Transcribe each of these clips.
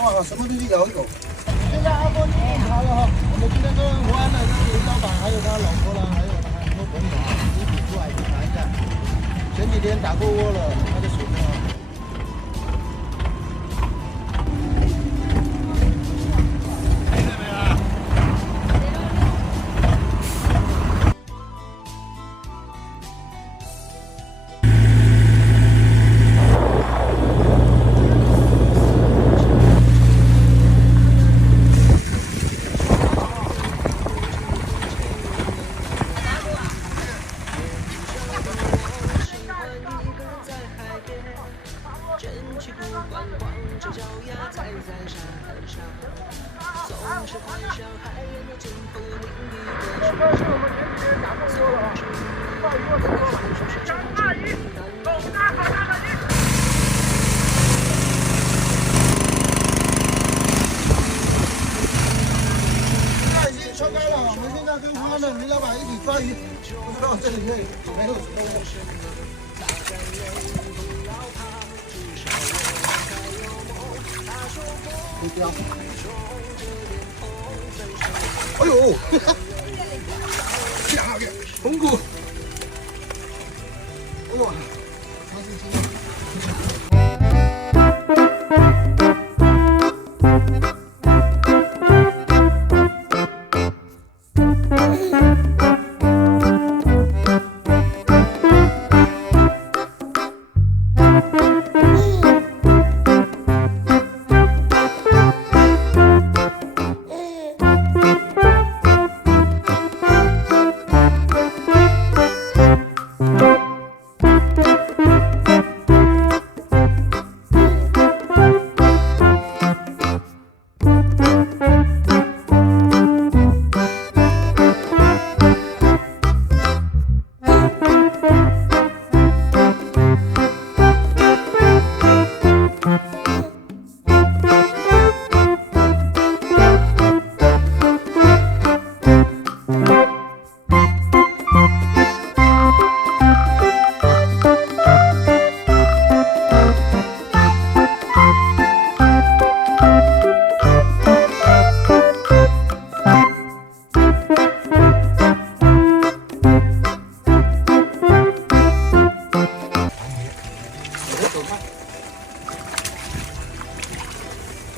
哇，什么东西摇一狗。现在阿波已经查了哈，我们今天跟湖安的林老板，还有他老婆了，还有他很多朋友啊，一起出来去查一下。前几天打过窝了，他的水平啊。超开了，我们现在跟湖南的林老板一起抓鱼，不知道这里面没有什么物。飞镖。哎呦，下面红骨。哎呦，尝试一下。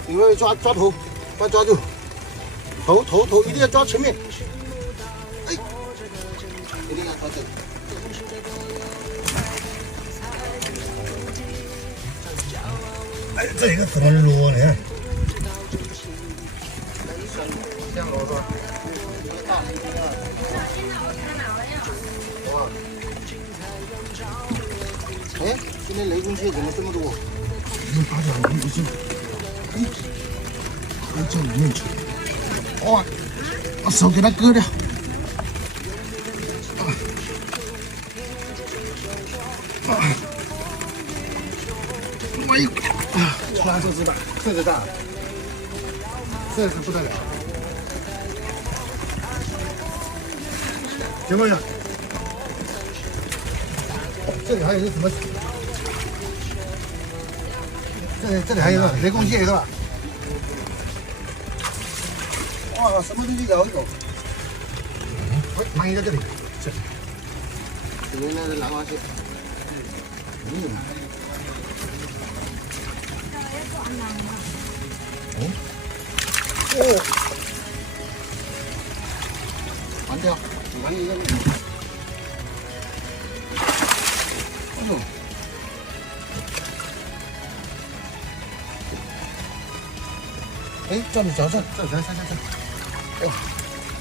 因为抓头，快抓住，头一定要抓前面，哎，一定要抓这里。哎，这个怎么螺呢？像螺是吧？大的一个。哇！哎，今天雷公蟹怎么这么多？把两鱼就。还叫里面去，哇！把手给它割掉。哎呦！出来这只吧，这个大，这是不得了。行不行？这里还有一个什么？这里还有一个雷公蟹是吧？哇，什么东西摇一狗？放在这里，这里那个蓝花蟹。哦，完掉，完一个。哎呦！哎，叫你找这，这，哎，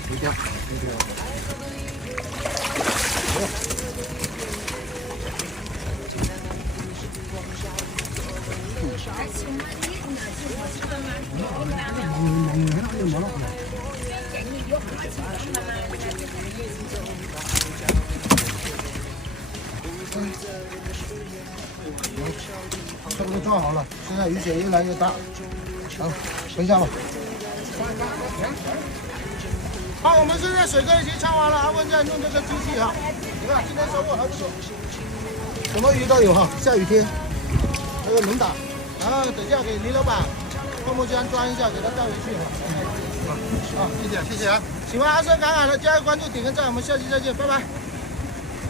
飞镖。差不多抓好了，现在鱼水越来越大，好，回下吧。好，我们现在水哥已经抄完了，阿文在用这个机器哈。你看今天收获还不错，什么鱼都有哈。下雨天那个能打，然后等下给林老板泡沫浆装一下，给它倒回去。好，谢谢啊。喜欢阿生赶海的，加个关注，点个赞，我们下期再见，拜拜。